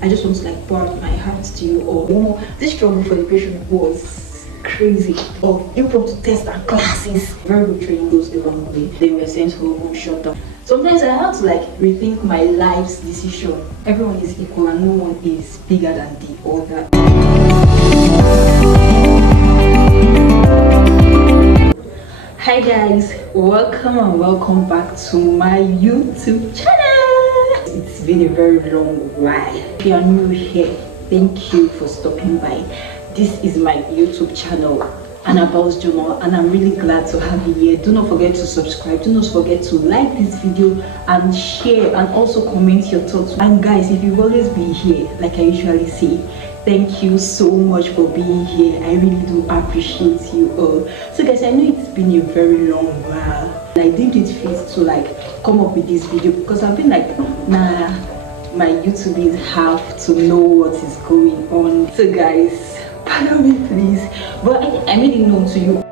I just want to like pour out my heart to you all. You know, this struggle for education was crazy. Of impromptu tests and classes, very good training goes a long way. They were sent home, shut down. Sometimes I had to like rethink my life's decision. Everyone is equal and no one is bigger than the other. Hi guys, welcome and welcome back to my YouTube channel. It's been a very long while. If you are new here, thank you for stopping by. This is my YouTube channel, Annabelle's Journal, and I'm really glad to have you here. Do not forget to subscribe, do not forget to like this video and share, and also comment your thoughts. And guys, if you've always been here, like I usually say, thank you so much for being here. I really do appreciate you all. So guys, I know it's been a very long while. I deemed it fit to like come up with this video because I've been like, nah, my YouTubers have to know what is going on. So guys, pardon me please, but I made it known to you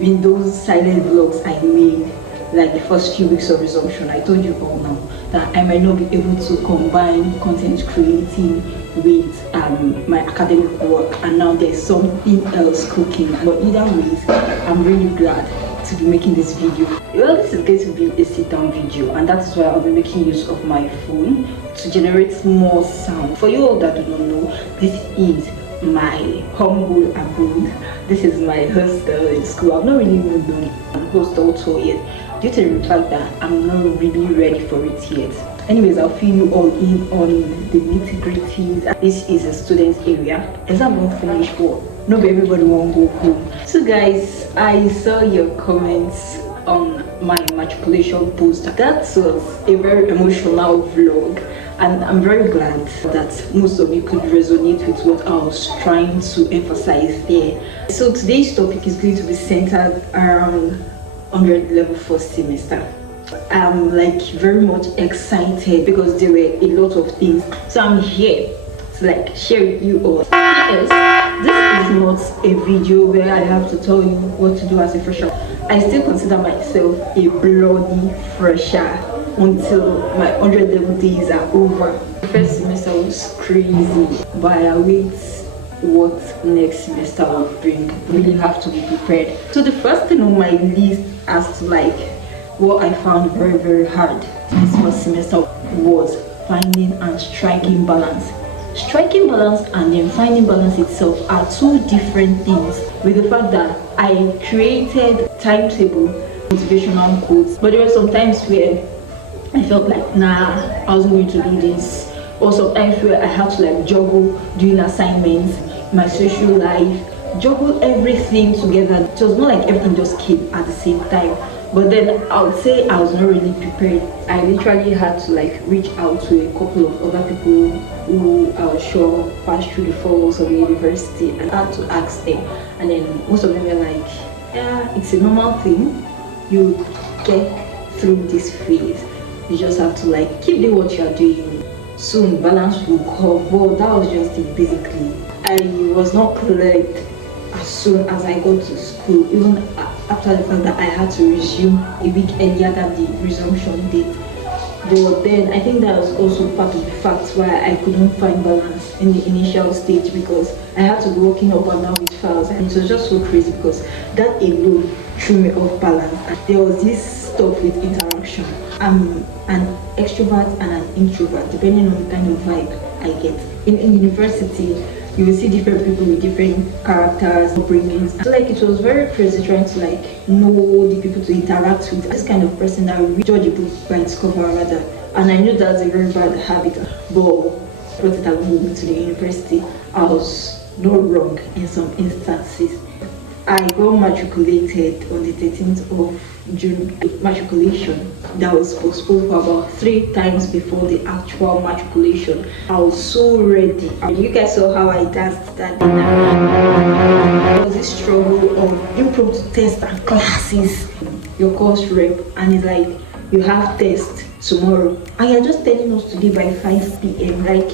in those silent vlogs I made like the first few weeks of resumption. I told you all now that I might not be able to combine content creating with my academic work, and now there's something else cooking. But either ways, I'm really glad to be making this video. Well, this is going to be a sit-down video, and that's why I'll be making use of my phone to generate more sound. For you all that do not know, this is my humble abode. This is my hostel in school. I've not really even done a hostel tour yet, due to the fact that I'm not really ready for it yet. Anyways, I'll fill you all in on the nitty-gritties. This is a student area. Exam won't finish, but not everybody won't go home. So guys, I saw your comments on my matriculation post. That was a very emotional vlog, and I'm very glad that most of you could resonate with what I was trying to emphasize there. So today's topic is going to be centered around 100 level first semester. I'm like very much excited because there were a lot of things, so I'm here to like share with you all. Yes, this is not a video where I have to tell you what to do as a fresher. I still consider myself a bloody fresher until my 100 level days are over. The first semester was crazy, but I await what next semester will bring. Really have to be prepared. So the first thing on my list as to like what I found very hard this first semester was finding and striking balance. Striking balance and then finding balance itself are two different things, with the fact that I created timetable motivational quotes, but there were some times where I felt like, nah, I wasn't going to do this, or sometimes where I had to like juggle doing assignments, my social life, juggle everything together. It was not like everything just came at the same time. But then I would say I was not really prepared. I literally had to like reach out to a couple of other people who I was sure passed through the 4 walls of the university, and I had to ask them. And then most of them were like, yeah, it's a normal thing. You get through this phase. You just have to like keep doing what you're doing. Soon balance will come. But that was just it basically. I was not correct as soon as I got to school, even after the fact that I had to resume a week earlier than the resumption date. But then I think that was also part of the fact why I couldn't find balance in the initial stage, because I had to be working up and down with files, and it was just so crazy because that alone threw me off balance. And there was this stuff with interaction. I'm an extrovert and an introvert depending on the kind of vibe I get. In university, you will see different people with different characters, upbringings. So like it was very crazy trying to like know the people to interact with. This kind of person that will judge a book by its cover rather. And I knew that's a very bad habit, but brought it along to the university. I was not wrong in some instances. I got matriculated on the 13th of June. Matriculation that was postponed for about 3 times before the actual matriculation. I was so ready. You guys saw how I danced that day. There was this struggle of impromptu tests and classes. Your course rep, and it's like you have tests tomorrow, and you're just telling us today by 5 p.m. like,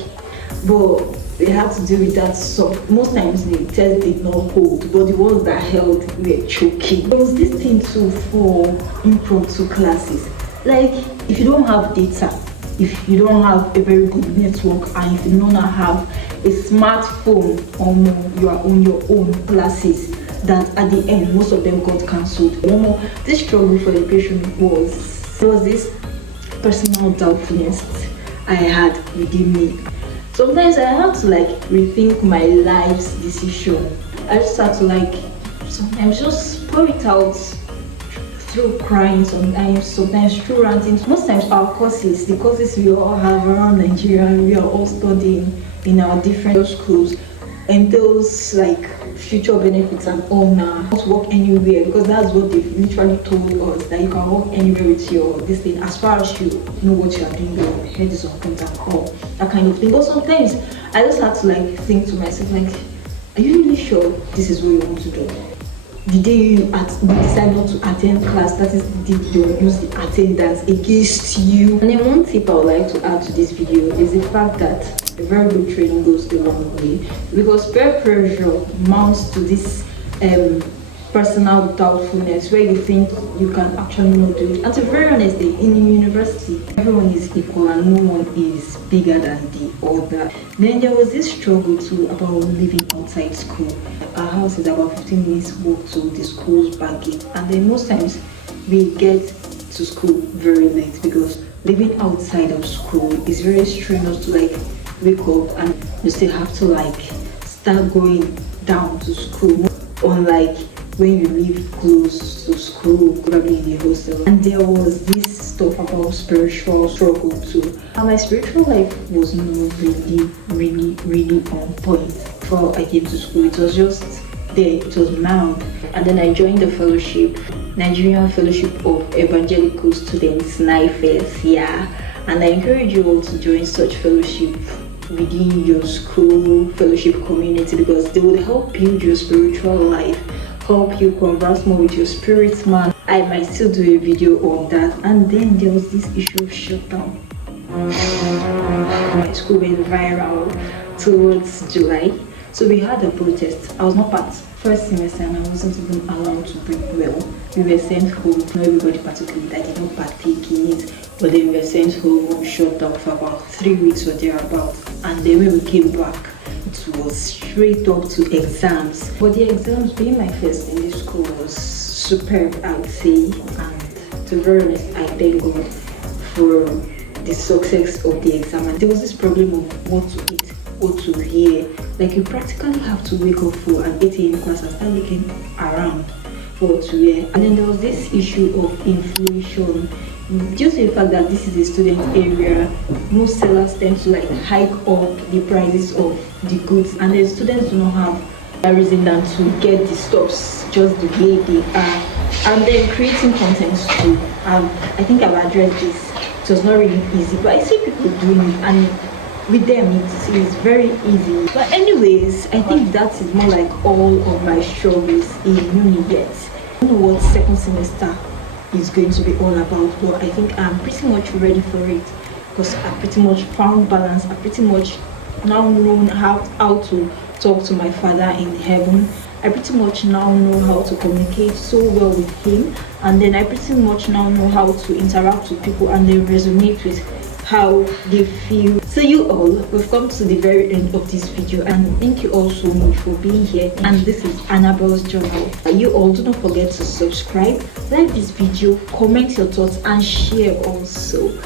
but they had to deal with that. So most times the test did not hold, but the ones that held were choking. There was this thing too for impromptu classes. Like if you don't have data, if you don't have a very good network, and if you don't have a smartphone, or you are on your own classes, that at the end most of them got cancelled. This struggle for education was this personal doubtfulness I had within me. Sometimes I had to rethink my life's decision. I just had to sometimes just pour it out through crying, sometimes through ranting. Most times the courses we all have around Nigeria, we are all studying in our different schools, entails future benefits and all now. Not work anywhere, because that's what they've literally told us, that you can work anywhere with this thing, as far as you know what you are doing, your head is on point and all that kind of thing. But sometimes I just had to think to myself, are you really sure this is what you want to do? The day you decide not to attend class, that is the day they will use the attendance against you. And then one tip I would like to add to this video is the fact that a very good training goes a long way, because peer pressure mounts to this personal doubtfulness where you think you can actually not do it. And to be very honest, in university, everyone is equal and no one is bigger than the other. Then there was this struggle too about living outside school. Our house is about 15 minutes walk to the school's back gate, and then most times we get to school very late, because living outside of school is very strenuous to wake up and you still have to start going down to school, unlike when you live close to school, probably in a hostel. And there was this stuff about spiritual struggle too. And my spiritual life was not really on point before I came to school. It was just there, it was mild. And then I joined the fellowship, Nigerian Fellowship of Evangelical Students, NIFES, yeah. And I encourage you all to join such fellowship within your school fellowship community, because they will help build your spiritual life, help you converse more with your spirit man. I might still do a video on that. And then there was this issue of shutdown. My school went viral towards July, so we had a protest. I was not part first semester and I wasn't even allowed to break well. We were sent home. Not everybody particularly that did not partake in it, but then we were sent home, shut down for about 3 weeks or thereabouts. And then when we came back, it was straight up to exams. But the exams, being my first in this school, was superb, I would say. And to be very honest, I thank God for the success of the exam. And there was this problem of what to eat, what to wear. You practically have to wake up for an 8 a.m. class and start looking around for what to wear. And then there was this issue of inflation. Due to the fact that this is a student area, most sellers tend to hike up the prices of the goods, and the students do not have a reason than to get the stuffs just the way they are. And then creating content too. I think I've addressed this. It was not really easy, but I see people doing it, and with them it is very easy. But anyways, I think that is more all of my struggles in uni yet. I don't know what second semester is going to be all about, but I think I'm pretty much ready for it, because I pretty much found balance. I pretty much now know how to talk to my Father in heaven. I pretty much now know how to communicate so well with him, and then I pretty much now know how to interact with people and then resonate with how they feel. So you all, we've come to the very end of this video, and thank you all so much for being here. And this is Annabelle's Journal. You all, do not forget to subscribe, like this video, comment your thoughts and share also.